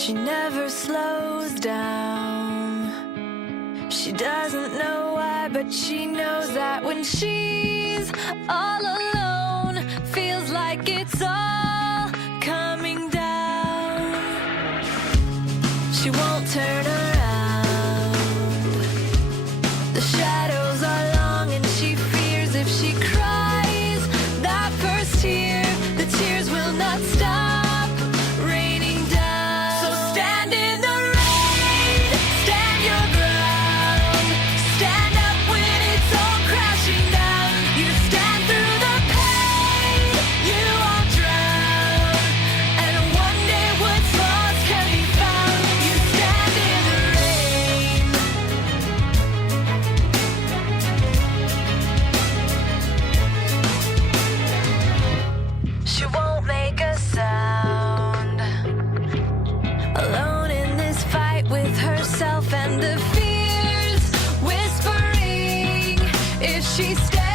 She never slows down. She doesn't know why, but she knows that when she's all alone, feels like it's all coming down. She won't turn around. The shadows are long and she fears if she cries that first tear, the tears will not stop raining down. So stand in the rain, stand your ground, stand up when it's all crashing down. You stand through the pain, you won't drown, and one day what's lost can be found. You stand in the rain. She won't make a sound, alone in this fight with herself and the fears whispering if she stays.